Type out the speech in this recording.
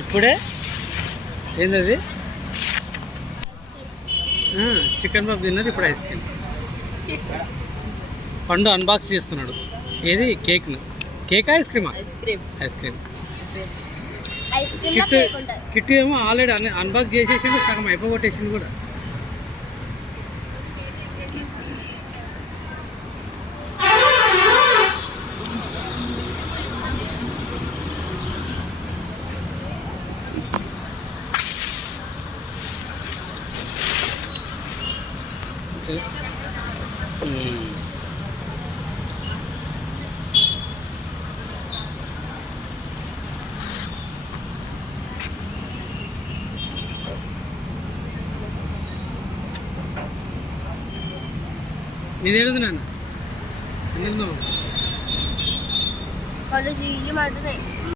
ఇప్పుడే ఏంటది chicken puff తిన్నది, ఇప్పుడు ఐస్ క్రీమ్. పండు అన్బాక్స్ చేస్తున్నాడు. ఏది కేక్ ఐస్ క్రీమా? Ice cream. కిట్ ఏమో ఆల్రెడీ అన్బాక్స్ చేసేసిండు, సగం అయిపోగొట్టేసిండు కూడా. ఇదేడుది నాన్న ఎందుకు